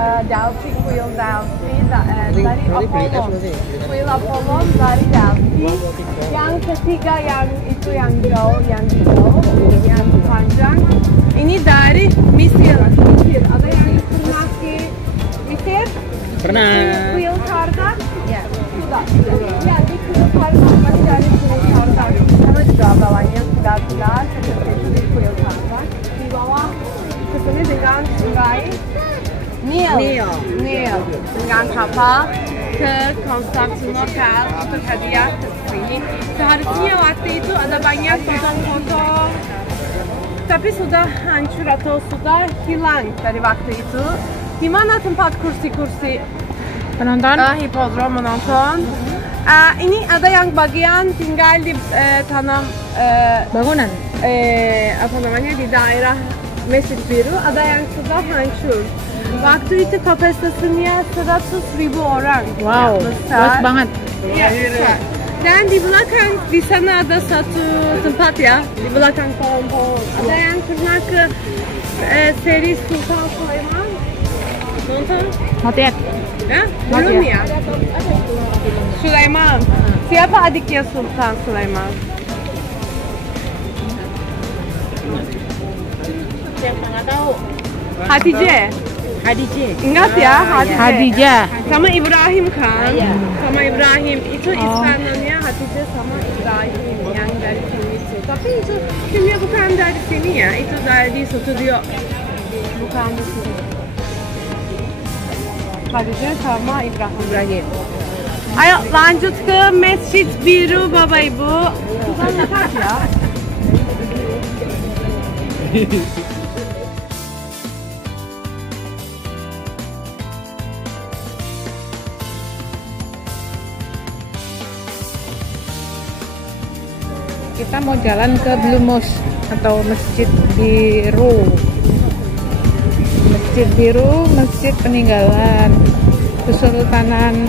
Delphi, kuil Delphi dari Apollon. Kuil Apollon dari Delphi. Yang ketiga yang itu yang jauh, yang panjang. Ini dari Mesir. Ada yang pernah ke Mesir? Pernah. Kuil Karnak? Ya, sudah. Ya, di kuil Karnak masih dari kuil Karnak. Sama juga bawahnya sudah seperti kuil Karnak. Di bawah kesini dengan sungai Nil dengan kapal ke Konstantinopel untuk hadiah ke sini. Seharusnya waktu itu ada banyak foto-foto, tapi sudah hancur atau sudah hilang dari waktu itu. Di mana tempat kursi-kursi penonton? Hipodrom menonton. Ini ada yang bagian tinggal di tanam Bangunan? Apa namanya, di daerah Mesir Biru, ada yang sudah hancur. Waktu itu kapasitesinya 100.000 orang. Wow, luas banget. Ya, dan di belakang, di sana ada satu tempat ya, di belakang pohon-pohon. Ada yang pernah ke seri Sultan Süleyman? Nonton? Motiat. Ya? Belum ya? Süleyman. Siapa adiknya Sultan Süleyman? Siapa nggak tahu? Hatice. Ingat ya, Hadijah. Sama Ibrahim kan? Iya. Sama Ibrahim. Itu istananya Hatice sama Ibrahim yang dari sini itu. Tapi itu filmnya bukan dari sini ya, itu dari studio. Bukan di sini. Hatice sama Ibrahim. Ayo lanjut ke Mescid Biru Bapak Ibu. Kita lihat ya. Kita mau jalan ke Blue Mosque atau Masjid Biru. Masjid Biru, masjid peninggalan Kesultanan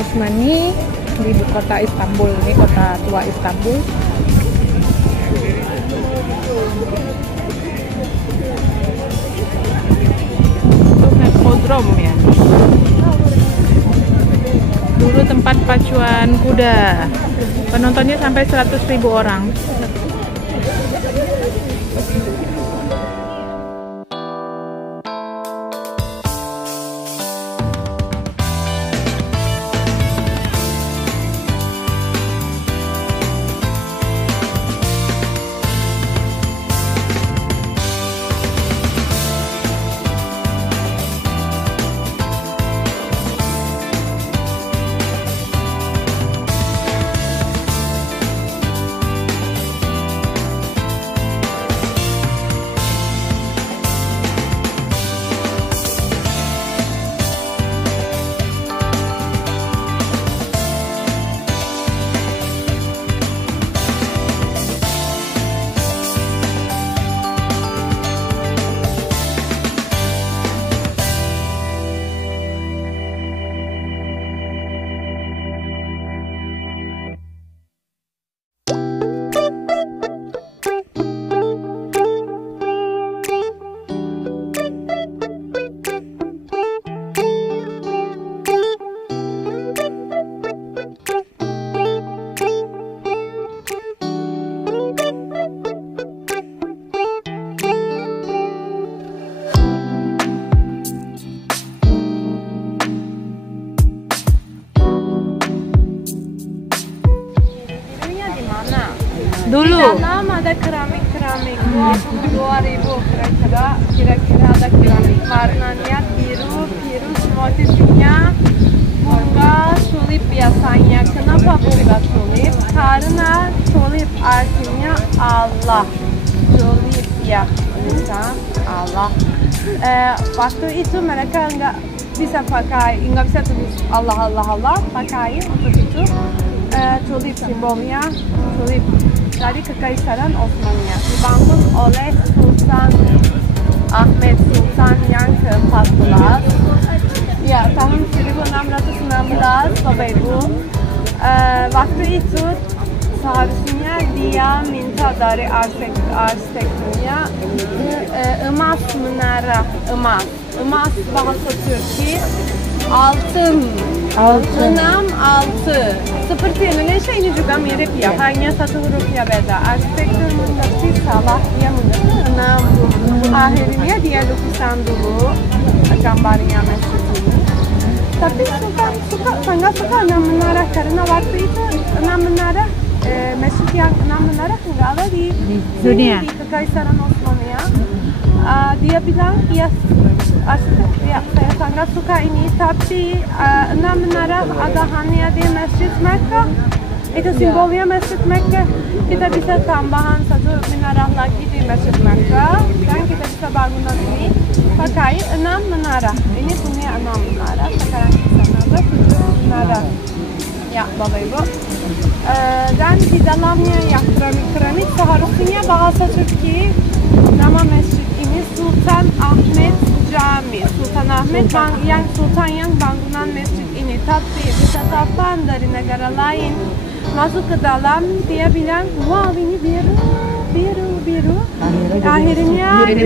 Utsmani di ibu kota Istanbul. Ini kota tua Istanbul. Itu hipodrom ya. Dulu tempat pacuan kuda. Penontonnya sampai 100.000 orang. Dulu. Di dalam ada keramik-keramik 22.000 kira-kira ada keramik. Warnanya biru motifnya bunga tulip biasanya. Kenapa bunga tulip? Karena tulip artinya Allah. Tulip ya, tulisan Allah. Waktu itu mereka nggak bisa tulis Allah pakai untuk itu. Tulip simbolnya tulip dari Kekaisaran Osmanlı dibangun oleh Sultan Ahmet Sultan yang ke-14 ya tahun 1619 Bapak Ibu. Waktu itu seharusnya dia minta dari arsitekturnya emas menara, emas bahasa Türkiye altın. Enam altı. Seperti Indonesia ini juga mirip ya, hanya satu hurufnya beda. Arsitektur mengerti salah, dia mengerti enam. Akhirnya dia lukisan dulu gambarnya masjid ini. Tapi sangat suka enam menara karena waktu itu enam menara masjid yang enam menara nggak ada di dunia. Di Kekaisaran Osmanlı. Dia bilang ya saya sangat suka ini, tapi enam menara ada hanya di Masjid Mekkah. Itu simbolnya Masjid Mekkah. Kita bisa tambahan satu menara lagi di Masjid Mekkah dan kita bisa bangunan ini pakai enam menara. Ini punya enam menara. Sekarang di sana ada 7 menara. Ya, Bapak Ibu. Dan di dalamnya yang keramik seharusnya bahasa Türkiye nama masjid ini Sultan Ahmet Cami. Sultan Ahmet yang bangunan masjid ini. Tapi wisatawan dari negara lain masuk ke dalam, dia bilang, wow ini biru. Akhirnya jadi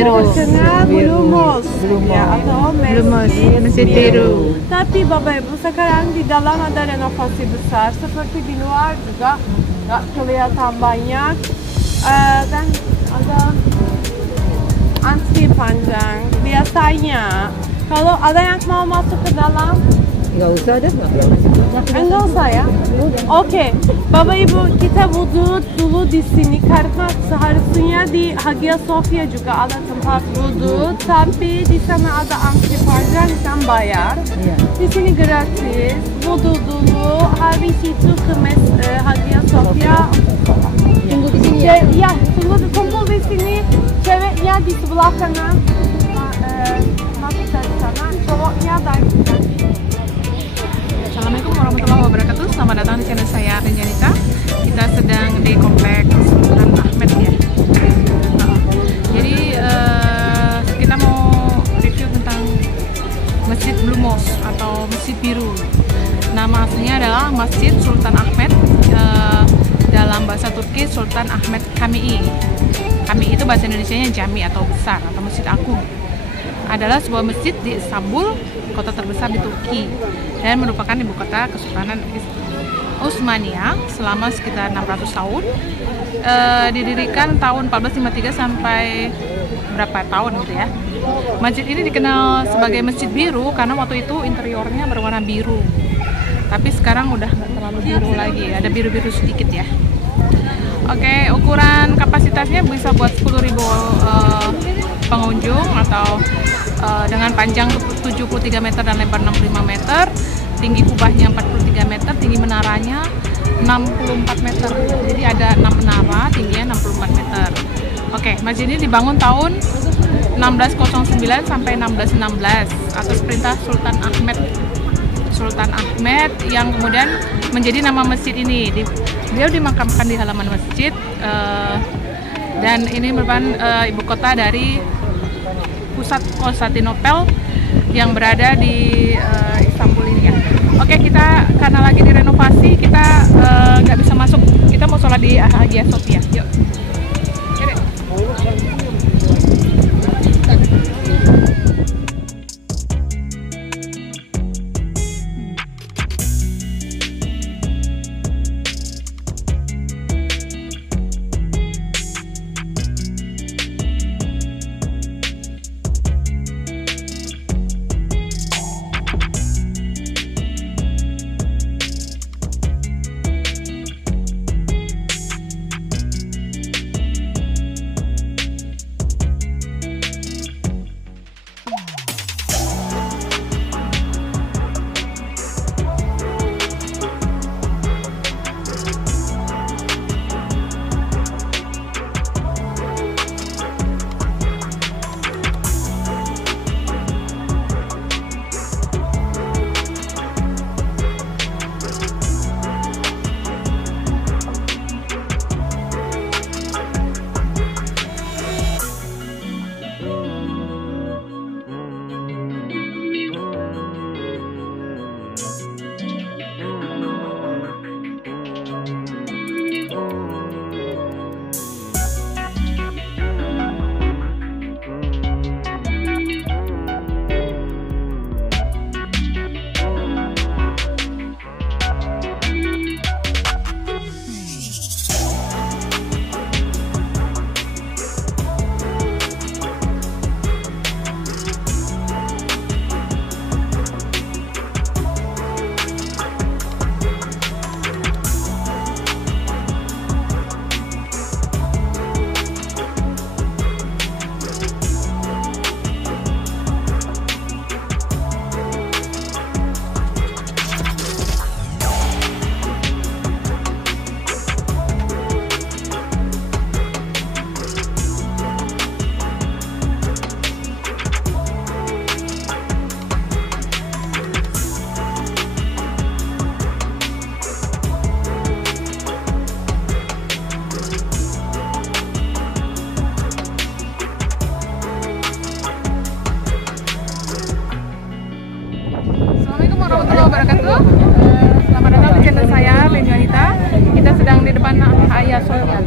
terkenal Blumos ya, atau masjid biru. Tapi Bapak Ibu, sekarang di dalam ada renovasi besar, seperti di luar juga nggak kelihatan banyak, dan ada antri panjang. Biasanya kalau ada yang mau masuk ke dalam, nggak usah deh, enggak usah ya. Oke, Bapak Ibu, kita wudhu dulu di sini karena seharusnya di Hagia Sophia juga ada tempat wudhu, tapi di sana ada antri panjang dan bayar. Di sini gratis. Wudhu dulu, habis itu ke Hagia Sophia. Tunggu di sini ya. Ya, tunggu di sini. Ceweknya di sebelah kanan, masuk dari sana. Cowoknya dari sini. Assalamualaikum warahmatullahi wabarakatuh. Selamat datang di channel saya, Renjanita. Kita sedang di kompleks Sultan Ahmet ya. Jadi kita mau review tentang Masjid Blumos atau Masjid Biru. Nama aslinya adalah Masjid Sultan Ahmet. Dalam bahasa Turki Sultan Ahmet Camii. Camii itu bahasa Indonesianya jami atau besar atau masjid agung. Adalah sebuah masjid di Istanbul, kota terbesar di Turki, dan merupakan ibu kota Kesultanan Osmania selama sekitar 600 tahun. Didirikan tahun 1453 sampai berapa tahun gitu ya. Masjid ini dikenal sebagai Masjid Biru karena waktu itu interiornya berwarna biru. Tapi sekarang udah nggak terlalu biru lagi, ada biru-biru sedikit ya. Oke, ukuran kapasitasnya bisa buat 10.000 pengunjung atau dengan panjang 73 meter dan lebar 65 meter, tinggi kubahnya 43 meter, tinggi menaranya 64 meter. Jadi ada 6 menara, tingginya 64 meter. Oke, masjid ini dibangun tahun 1609 sampai 1616 atas perintah Sultan Ahmet yang kemudian menjadi nama masjid ini. Beliau dimakamkan di halaman masjid dan ini merupakan ibu kota dari pusat Konstantinopel yang berada di Istanbul ini ya. Oke, kita karena lagi direnovasi kita nggak bisa masuk. Kita mau sholat di Hagia Sophia. Yuk. wabarakatuh. Selamat datang di channel saya, Benjanita. Kita sedang di depan Hagia Sophia.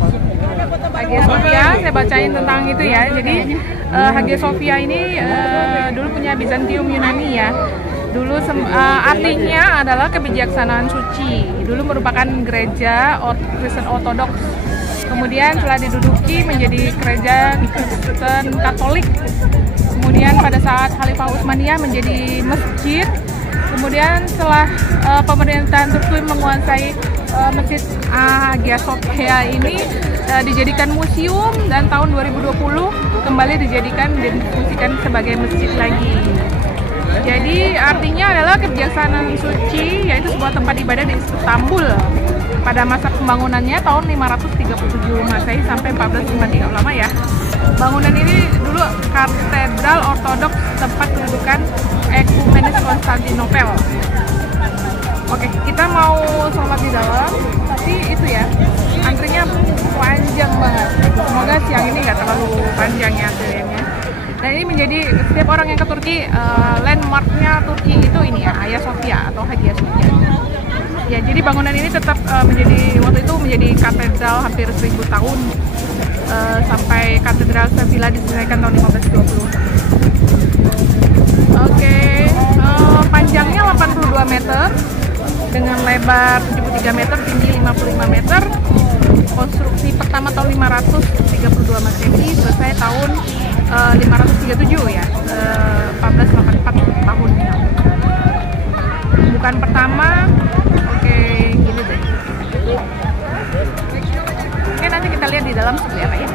Hagia Sophia, saya bacain tentang itu ya. Jadi Hagia Sophia ini dulu punya Bizantium Yunani ya. Dulu artinya adalah kebijaksanaan suci. Dulu merupakan gereja Kristen Ortodoks. Kemudian setelah diduduki menjadi gereja Kristen Katolik. Kemudian pada saat Khalifah Utsmaniyah menjadi masjid. Kemudian setelah pemerintahan Turki menguasai masjid Hagia Sophia ini dijadikan museum, dan tahun 2020 kembali difungsikan sebagai masjid lagi. Jadi artinya adalah kebijaksanaan suci, yaitu sebuah tempat ibadah di Istanbul pada masa pembangunannya tahun 537 Masehi sampai 1453, lama ya. Bangunan ini dulu katedral ortodoks, tempat kedudukan ekumenis Konstantinopel. Oke, kita mau sholat di dalam, tapi itu ya, antrinya panjang banget. Semoga siang ini nggak terlalu panjang ya antriannya. Dan ini menjadi setiap orang yang ke Turki, landmarknya Turki itu ini ya, Hagia Sophia atau Hagia Sophia. Ya, jadi bangunan ini tetap waktu itu menjadi katedral hampir 1000 tahun. Sampai katedral Sevilla diselesaikan tahun 1520. Oke, panjangnya 82 meter dengan lebar 73 meter, tinggi 55 meter. Konstruksi pertama tahun 532 Masehi, selesai tahun 537 ya, 1484 tahun. Bukan pertama. Oke, gini deh. Oke, nanti kita lihat di dalam seperti apa ya.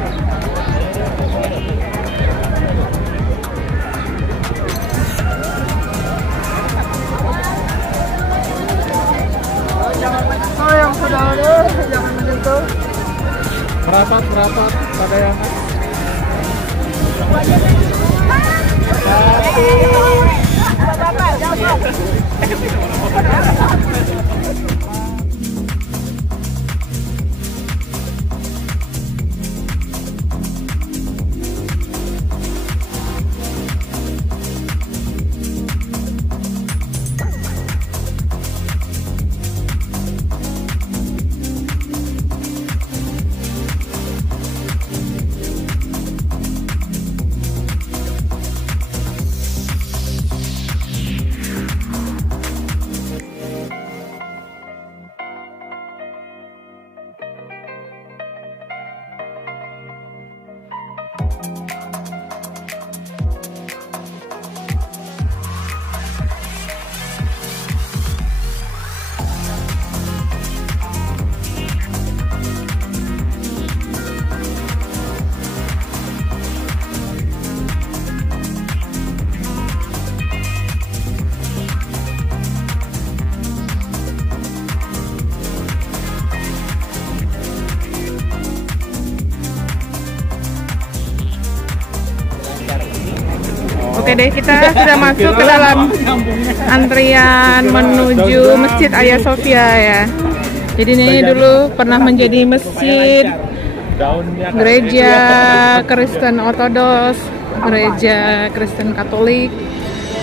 Oh, yang sudah ada, jangan menyentuh. Merapat pada yang Oke deh, kita sudah masuk ke dalam antrian menuju Masjid Hagia Sophia ya. Jadi ini dulu pernah menjadi masjid, gereja Kristen Ortodoks, gereja Kristen Katolik,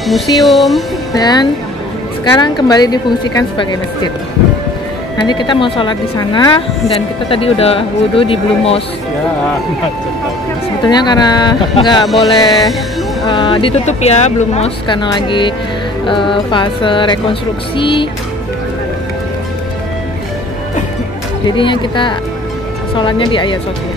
museum, dan sekarang kembali difungsikan sebagai masjid. Nanti kita mau sholat di sana, dan kita tadi udah wudhu di Blue Mosque. Sebetulnya karena nggak boleh ditutup ya Blue Mosque karena lagi fase rekonstruksi. Jadinya kita sholatnya di Hagia Sophia.